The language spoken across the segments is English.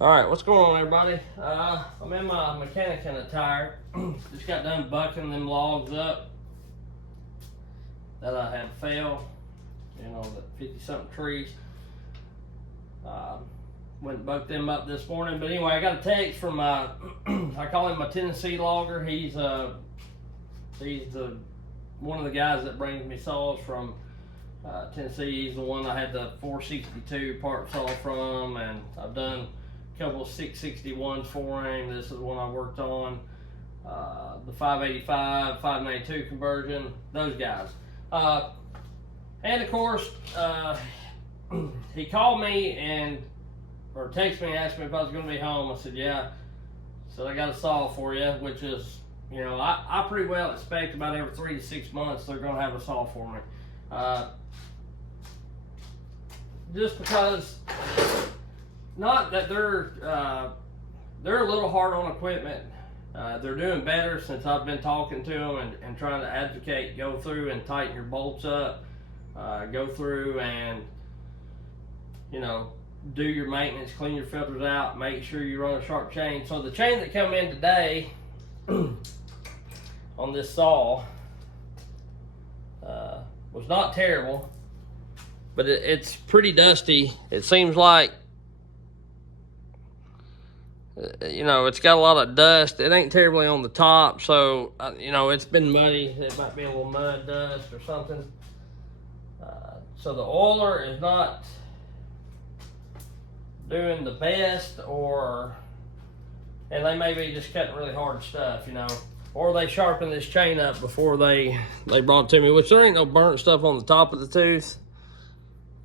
All right, what's going on, everybody? I'm in my mechanic attire. Just got done bucking them logs up that I had fell, the 50-something trees. Went and bucked them up this morning. But anyway, I got a text from my, I call him my Tennessee logger. He's the one of the guys that brings me saws from Tennessee. He's the one I had the 462 part saw from, and I've done couple of 661s for him. This is one I worked on. The 585, 592 conversion, those guys. And of course, he called me or texted me and asked me if I was going to be home. I said, yeah. So I got a saw for you, which is, I pretty well expect about every 3 to 6 months they're going to have a saw for me. Just because, not that they're a little hard on equipment. They're doing better since I've been talking to them and trying to advocate, go through and tighten your bolts up, go through and, do your maintenance, clean your filters out, make sure you run a sharp chain. So the chain that come in today on this saw was not terrible, but it's pretty dusty. It seems like it's got a lot of dust. It ain't terribly on the top, so it's been muddy. It might be a little mud dust or something. So the oiler is not doing the best, and they may be just cutting really hard stuff, or they sharpened this chain up before they brought it to me, which there ain't no burnt stuff on the top of the tooth,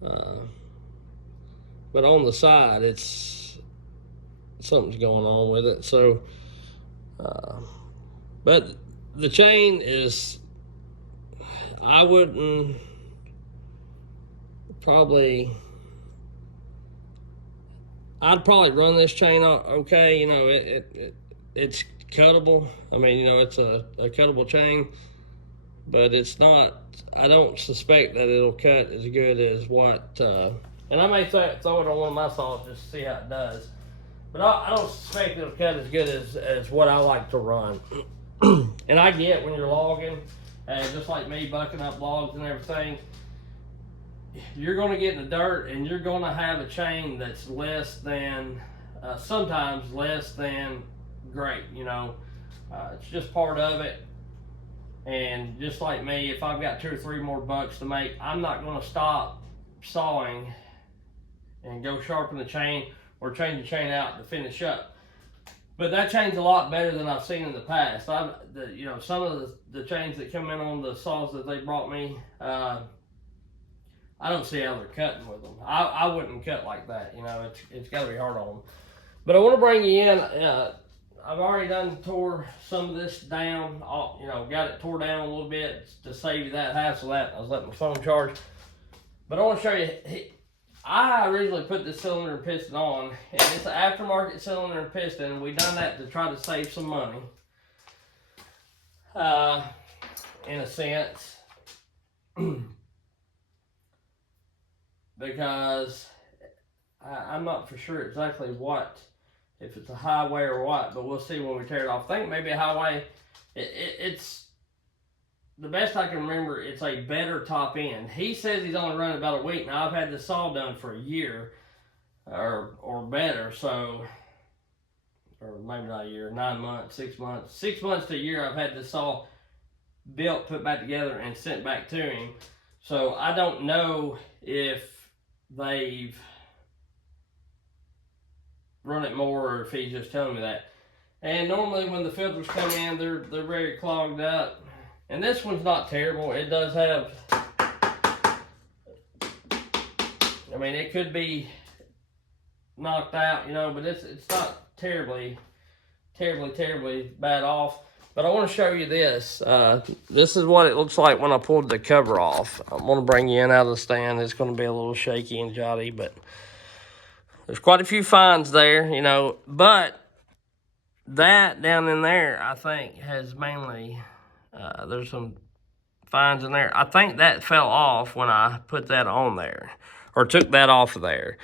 but on the side something's going on with it. So but the chain is, I'd probably run this chain okay. It's cuttable. I mean, it's a cuttable chain, but it's not, I don't suspect that it'll cut as good as what, and I may throw it on one of my saws just to see how it does. But I don't suspect it'll cut as good as what I like to run. And I get when you're logging, just like me bucking up logs and everything, you're going to get in the dirt and you're going to have a chain that's less than, sometimes less than great, it's just part of it. And just like me, if I've got 2 or 3 more bucks to make, I'm not going to stop sawing and go sharpen the chain or change the chain out to finish up. But that chain's a lot better than I've seen in the past. Some of the chains that come in on the saws that they brought me, I don't see how they're cutting with them. I wouldn't cut like that. It's got to be hard on them. But I want to bring you in. I've already tore some of this down. Got it tore down a little bit to save you that hassle. I was letting my phone charge. But I want to show you. I originally put this cylinder and piston on, and it's an aftermarket cylinder and piston, and we done that to try to save some money, in a sense, because I'm not for sure exactly if it's a Hyway or what, but we'll see when we tear it off. I think maybe a Hyway. It's the best I can remember, it's a better top end. He says he's only running about a week. Now, I've had this saw done for a year or better, or maybe not a year, 9 months, 6 months. 6 months to a year, I've had this saw built, put back together, and sent back to him. So I don't know if they've run it more or if he's just telling me that. And normally when the filters come in, they're very clogged up. And this one's not terrible. It does have, it could be knocked out, but it's not terribly bad off. But I want to show you this. This is what it looks like when I pulled the cover off. I'm going to bring you in out of the stand. It's going to be a little shaky and jotty, but there's quite a few fines there, But that down in there, I think, has mainly... there's some fines in there. I think that fell off when I put that on there, or took that off of there.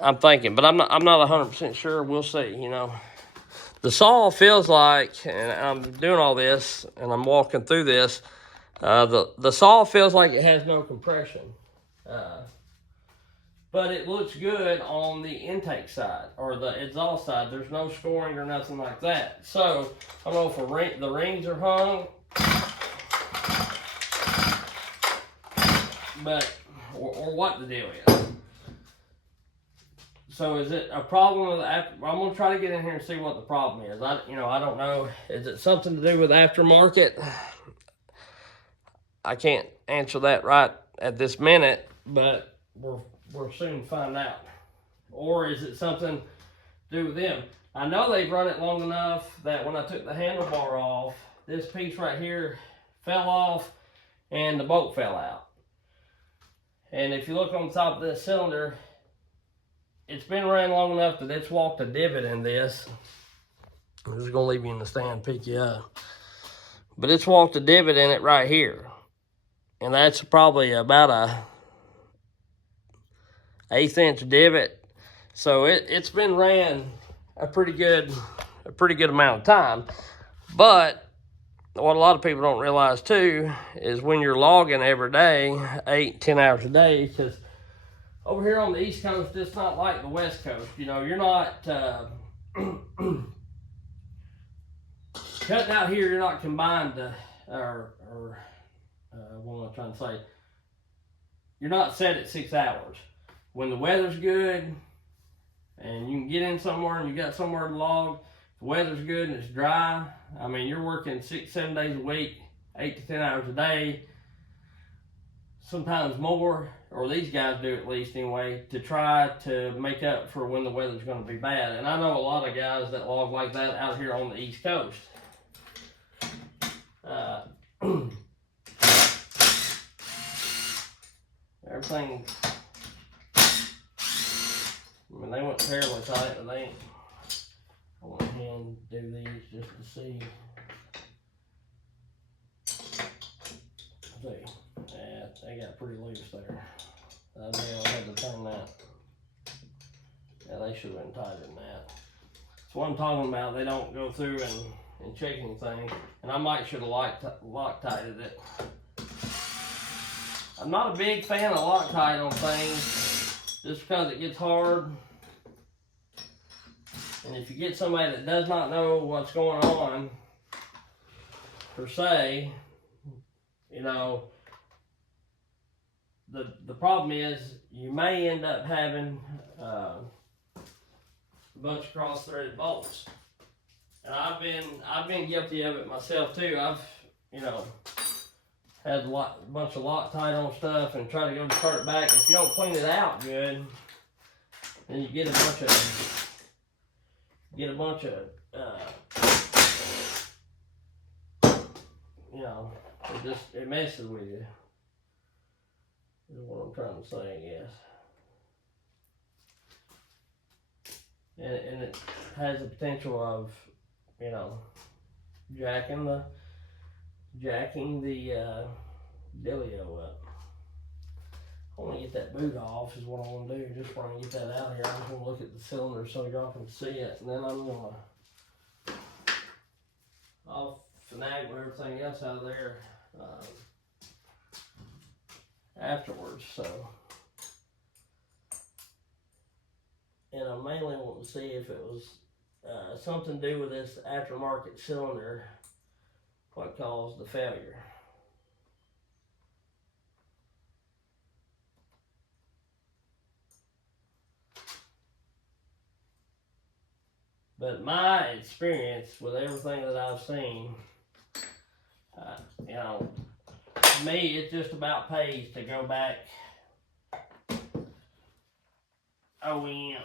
I'm thinking, but I'm not 100% sure. We'll see, you know. The saw feels like, and I'm doing all this, and I'm walking through this, the saw feels like it has no compression. But it looks good on the intake side, or the exhaust side. There's no scoring or nothing like that. So, I don't know if the rings are hung, but, or what the deal is. So is it a problem with I'm gonna try to get in here and see what the problem is. I don't know. Is it something to do with aftermarket? I can't answer that right at this minute, but we'll soon find out. Or is it something to do with them? I know they've run it long enough that when I took the handlebar off, this piece right here fell off and the bolt fell out. And if you look on the top of this cylinder, it's been running long enough that it's walked a divot in this. I'm just gonna leave you in the stand, pick you up. But it's walked a divot in it right here. And that's probably about a 1/8 inch divot. So it's been ran a pretty good amount of time. But what a lot of people don't realize too is when you're logging every day, 8-10 hours a day, because over here on the East Coast, it's not like the West Coast. You know, you're not cutting out here. You're not combined to, what am I trying to say? You're not set at 6 hours. When the weather's good and you can get in somewhere and you got somewhere to log, the weather's good and it's dry, I mean, you're working 6-7 days a week, 8 to 10 hours a day, sometimes more, or these guys do at least anyway, to try to make up for when the weather's going to be bad. And I know a lot of guys that log like that out here on the East Coast. Everything, I mean, they went terribly tight, but I went ahead and do these just to see. See, yeah, they got pretty loose there. I had to turn that. Yeah, they should have been tighter than that. That's what I'm talking about. They don't go through and check anything. And I might should have Loctited it. I'm not a big fan of Loctite on things just because it gets hard. And if you get somebody that does not know what's going on, per se, you know, the problem is you may end up having a bunch of cross-threaded bolts. And I've been guilty of it myself too. I've, you know, had a bunch of Loctite on stuff and try to go to turn it back. If you don't clean it out good, then you get a bunch of you know, it messes with you. Is what I'm trying to say, I guess. And it has the potential of, you know, jacking the dealio up. I want to get that boot off is what I want to do. Just want to get that out of here. I just want to look at the cylinder so y'all can see it, and then I'll finagle everything else out of there afterwards. So, and I mainly want to see if it was something to do with this aftermarket cylinder, what caused the failure. But my experience with everything that I've seen, you know, to me, it just about pays to go back OEM.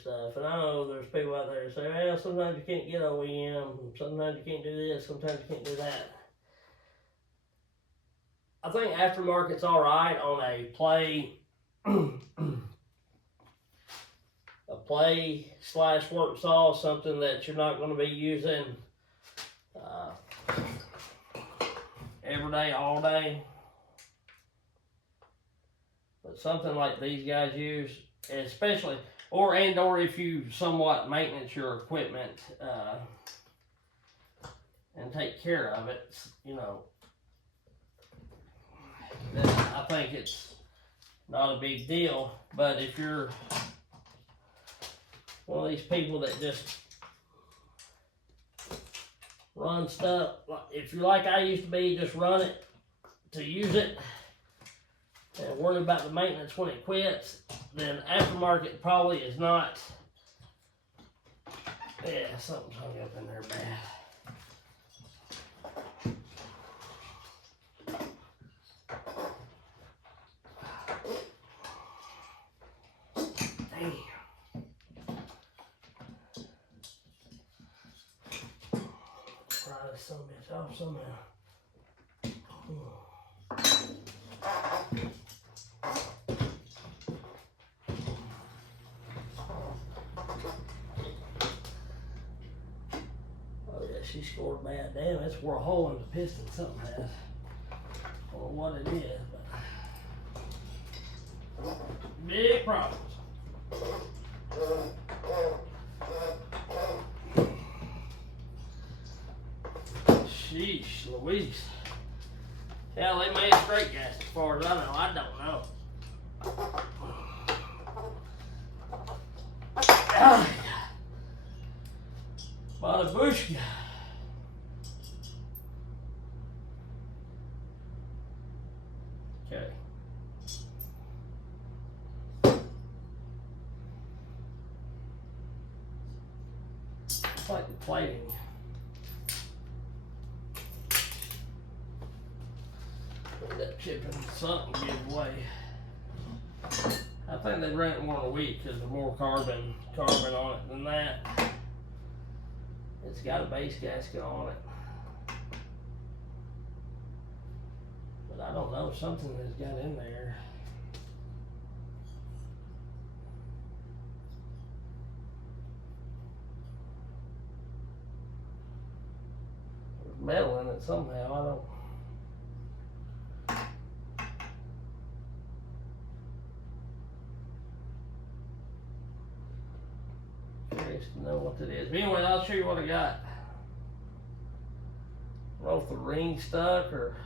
Stuff. And I know there's people out there that say, well, sometimes you can't get OEM, sometimes you can't do this, sometimes you can't do that. I think aftermarket's alright on a play play/work saw, something that you're not going to be using every day, all day. But something like these guys use, especially, or if you somewhat maintenance your equipment and take care of it, you know, then I think it's not a big deal. But if you're one of these people that just run stuff, if you're like I used to be, just run it to use it and worry about the maintenance when it quits, then aftermarket probably is not. Yeah, something's hung up in there bad. Damn. Pry this son of a bitch off somehow. She scored bad. Damn, it's wore a hole in the piston. Something has. I don't know what it is, but big problems. Sheesh, Louise. Yeah, they made a straight gas as far as I know. I don't know. Bada bushka. Okay. It's like the plating. End up chipping something give away. I think they ran it more than a week because there's more carbon on it than that. It's got a base gasket on it. But I don't know, something has got in there. There's metal in it somehow, I don't. Curious to know what it is. But anyway, I'll show you what I got. I don't know if the ring's stuck or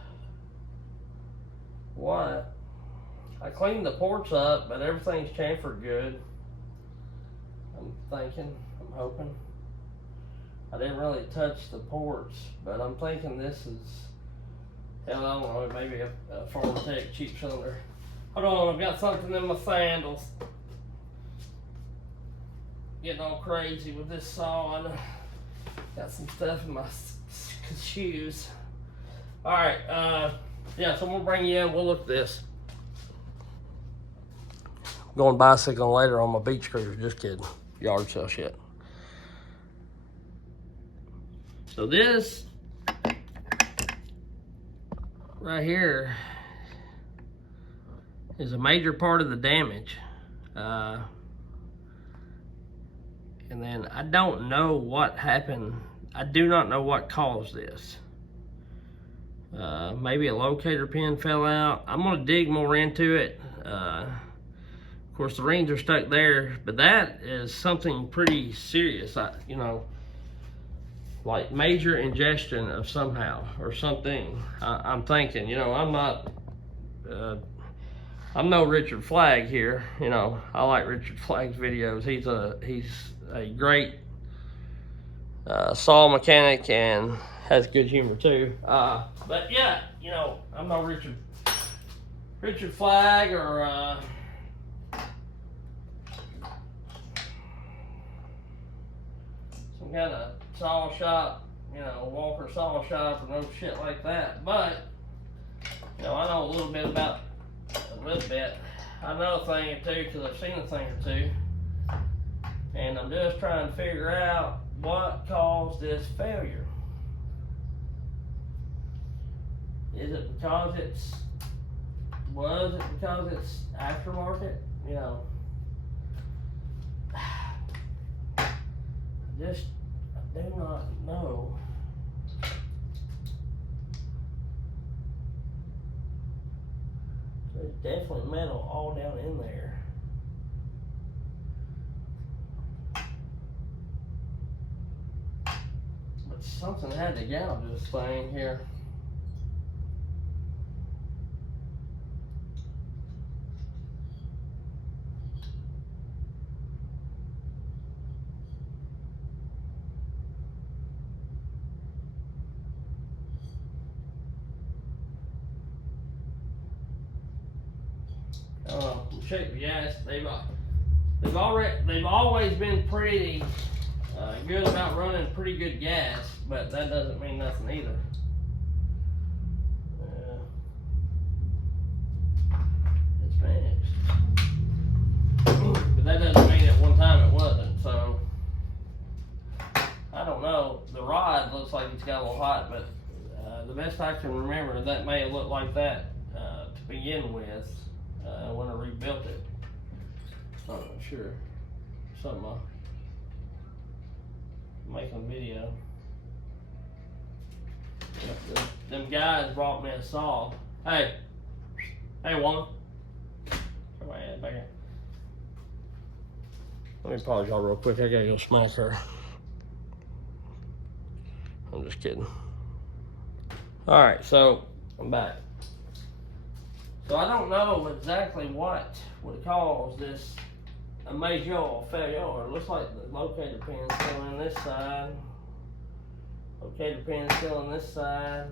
what. I cleaned the ports up, but everything's chamfered good. I'm hoping. I didn't really touch the ports, but I'm thinking this is, hell, I don't know, maybe a Farm Tech cheap cylinder. Hold on, I've got something in my sandals. Getting all crazy with this saw. I got some stuff in my shoes. All right, yeah, so I'm gonna bring you in. We'll look at this. I'm going bicycling later on my beach cruiser. Just kidding. Yard sale shit. So this right here is a major part of the damage. And then I don't know what happened. I do not know what caused this. Maybe a locator pin fell out. I'm gonna dig more into it. Of course, the rings are stuck there, but that is something pretty serious. You know, like major ingestion of somehow or something. I'm thinking, you know, I'm no Richard Flagg here. You know, I like Richard Flagg's videos. He's a great saw mechanic and has good humor too. But yeah, you know, I'm no Richard Flagg or some kind of saw shop, you know, Walker saw shop or no shit like that. But you know, I know a little bit. I know a thing or two because I've seen a thing or two. And I'm just trying to figure out what caused this failure. Is it because it's aftermarket? You know, I do not know. There's definitely metal all down in there. But something had to gouge this thing here. Check the gas. They've always been pretty good about running pretty good gas, but that doesn't mean nothing either. It's fixed, but that doesn't mean at one time it wasn't. So I don't know. The rod looks like it's got a little hot, but the best I can remember, that may have looked like that to begin with. When I rebuilt it, I'm not sure. Something making a video. Them guys brought me a saw. Hey, Juan. Come on, back here. Let me pause y'all real quick. I gotta go smack her. I'm just kidding. All right, so I'm back. So I don't know exactly what would cause this a major failure. It looks like the locator pin's still on this side. Locator pin's still on this side.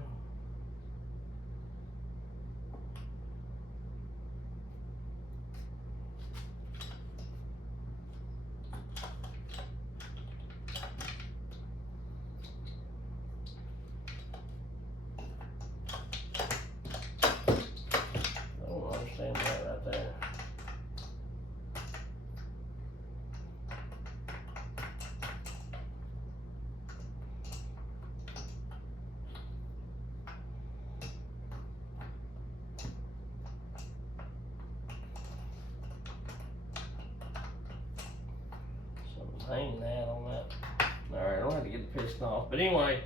Hanging that on that. Alright, I don't have to get the piston off. But anyway,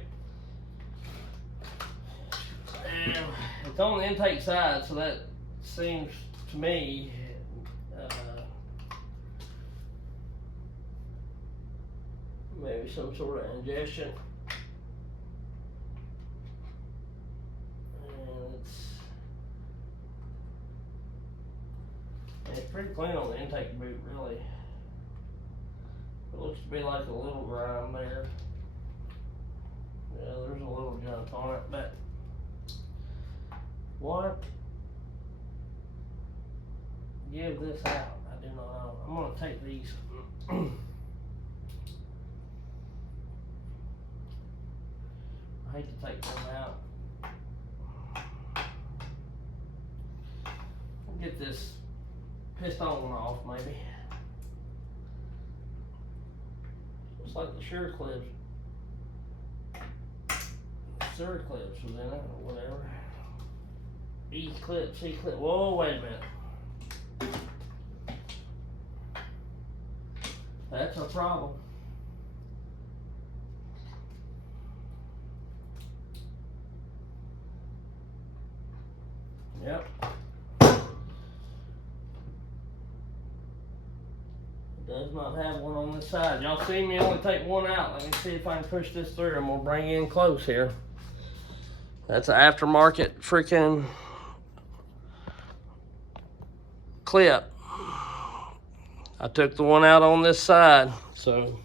it's on the intake side, so that seems to me maybe some sort of ingestion. And it's pretty clean on the intake boot, really. It looks to be like a little grime there. Yeah, there's a little junk on it, but what give this out? I do not know. I'm gonna take these. I hate to take them out. I'll get this piston off maybe. Looks like the sure clips was in it or whatever. E clip, C clip. Whoa, wait a minute. That's a problem. Yep. Does not have one on this side. Y'all see me only take one out. Let me see if I can push this through. I'm gonna bring you in close here. That's an aftermarket freaking clip. I took the one out on this side, so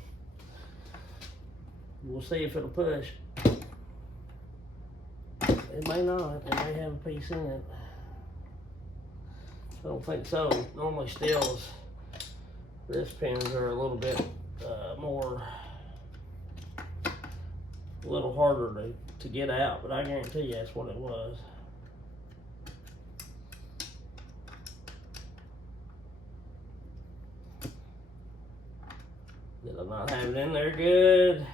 we'll see if it'll push. It may not. It may have a piece in it. I don't think so. Normally Stihl's wrist pins are a little bit a little harder to get out, but I guarantee you that's what it was. Did I not have it in there good?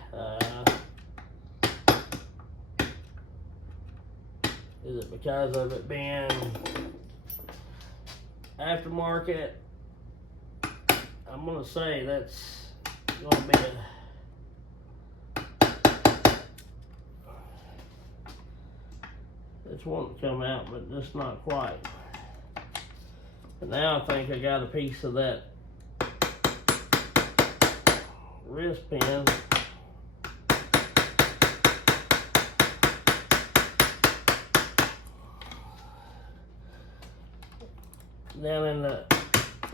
Is it because of it being aftermarket? I'm gonna say that's gonna be It's wanting to come out, but just not quite. But now I think I got a piece of that wrist pin. Down in the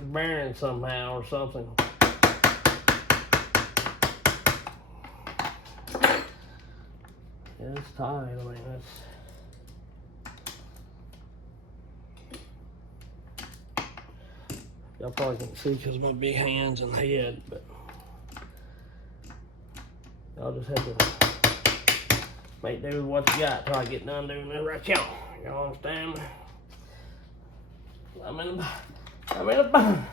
bearing somehow or something. Yeah, it's tight. I mean, that's. Y'all probably can't see because of my big hands and head, but y'all just have to make do with what you got till I get done doing this right here. Y'all understand? I'm in a bind.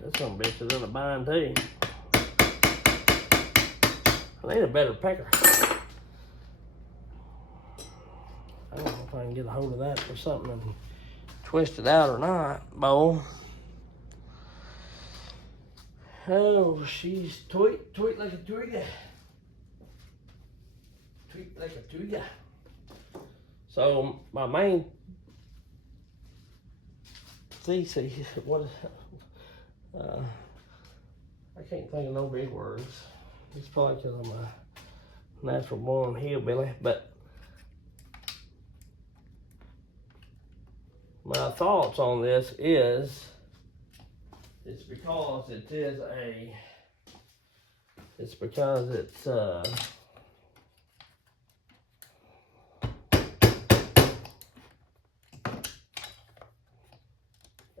This some bitch is in a bind too. I need a better pecker. I don't know if I can get a hold of that or something and twist it out or not, bowl. Oh, she's tweet like a twiggy. Tweet like a twiggy. So my main thesis, what? I can't think of no big words. It's probably because I'm a natural born hillbilly, but my thoughts on this is, it's because it's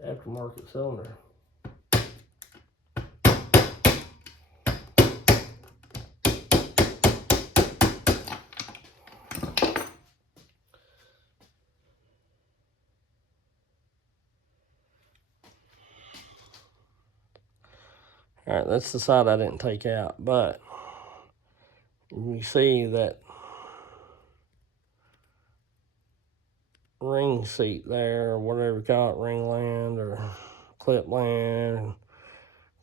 aftermarket cylinder. All right, that's the side I didn't take out, but you see that ring seat there, or whatever you call it, ring land or clip land,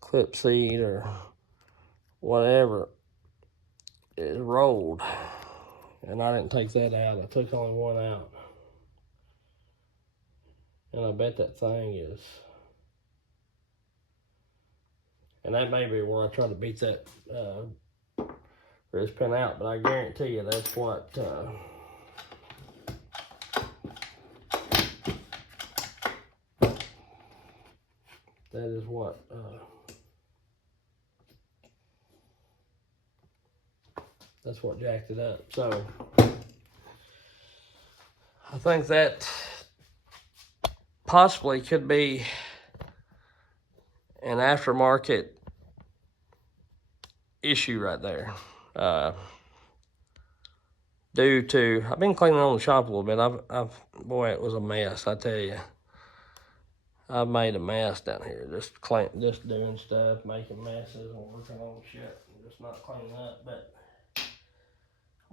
clip seat or whatever, is rolled. And I didn't take that out. I took only one out. And I bet that thing is, and that may be where I try to beat that wrist pin out, but I guarantee you that's what that is what that's what jacked it up. So I think that possibly could be an aftermarket issue right there. Due to, I've been cleaning on the shop a little bit. Boy, it was a mess, I tell you. I've made a mess down here, just doing stuff, making messes and working on shit, and just not cleaning up. But I'm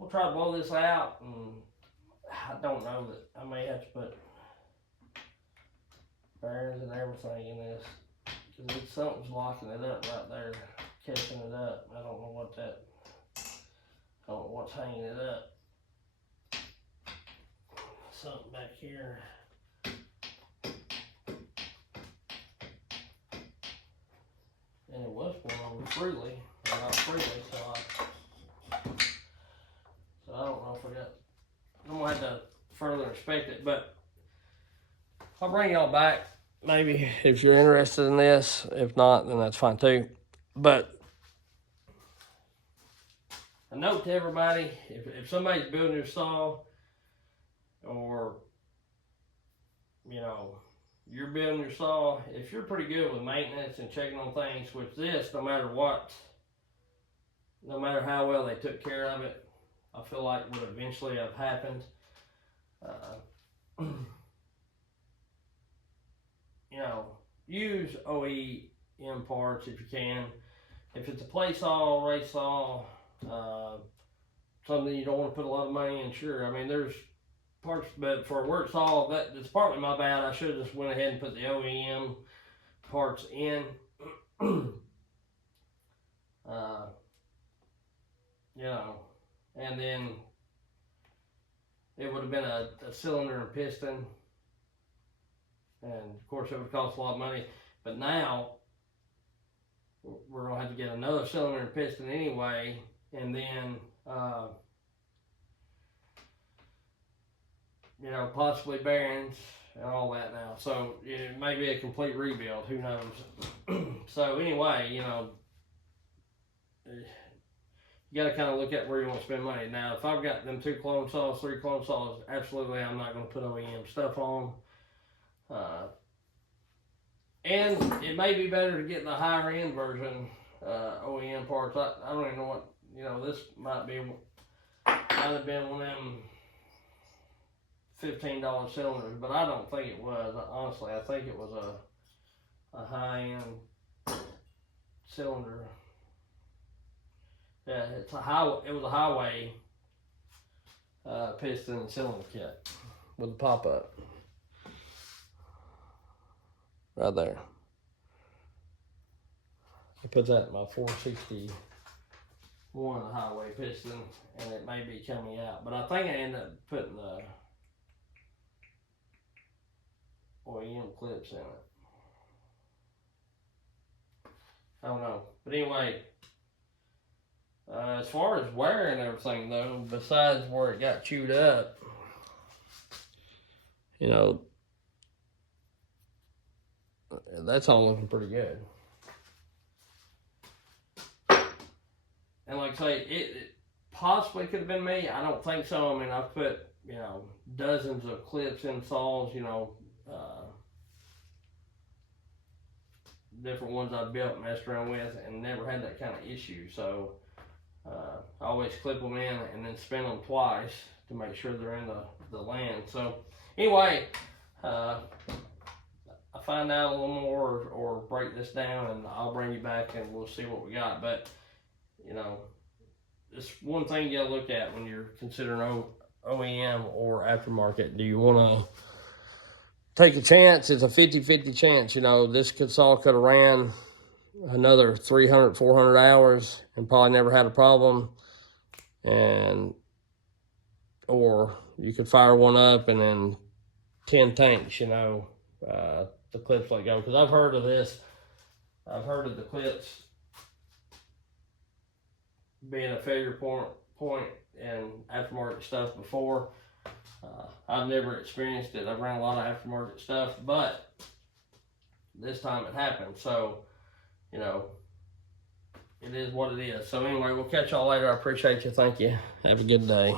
gonna try to blow this out, and I don't know that I may have to put bearings and everything in this, because something's locking it up right there, catching it up. I don't know what's hanging it up. Something back here. And it was going over freely, or not freely, so I don't know if I'm gonna have to further inspect it, but I'll bring y'all back maybe if you're interested in this. If not, then that's fine too. But a note to everybody, if somebody's building your saw, or you're building your saw, if you're pretty good with maintenance and checking on things, which this, no matter how well they took care of it, I feel like would eventually have happened. Use OEM parts if you can. If it's a play saw, race saw, something you don't want to put a lot of money in, sure. I mean, there's parts, but for a work saw, that's partly my bad. I should have just went ahead and put the OEM parts in. you know, and then it would have been a cylinder and piston, and of course it would cost a lot of money. But now we're gonna have to get another cylinder and piston anyway, and then you know, possibly bearings and all that now. So it may be a complete rebuild. Who knows? So anyway, you know, you got to kind of look at where you want to spend money. Now, if I've got them 2 clone saws, 3 clone saws, absolutely, I'm not going to put OEM stuff on. And it may be better to get the higher end version OEM parts. I don't even know what, you know, this might have been one of them $15 cylinders, but I don't think it was. Honestly, I think it was a high end cylinder. Yeah, it was a Hyway piston cylinder kit with a pop up right there. I put that in my 461 Hyway piston, and it may be coming out, but I think I ended up putting the OEM clips in it. I don't know, but anyway. As far as wear and everything, though, besides where it got chewed up, you know, that's all looking pretty good. And like I say, it possibly could have been me. I don't think so. I mean, I've put, you know, dozens of clips in saws, you know, different ones I've built and messed around with, and never had that kind of issue. So I always clip them in and then spin them twice to make sure they're in the land. So anyway, I find out a little more or break this down, and I'll bring you back and we'll see what we got. But you know, it's one thing you gotta look at when you're considering OEM or aftermarket. Do you want to take a chance? It's a 50-50 chance. You know, this saw could have ran another 300, 400 hours and probably never had a problem. Or you could fire one up and then 10 tanks, you know, the clips let go. Because I've heard of this. I've heard of the clips being a failure point in aftermarket stuff before. I've never experienced it. I've ran a lot of aftermarket stuff, but this time it happened. So, you know, it is what it is. So anyway, we'll catch y'all later. I appreciate you. Thank you. Have a good day.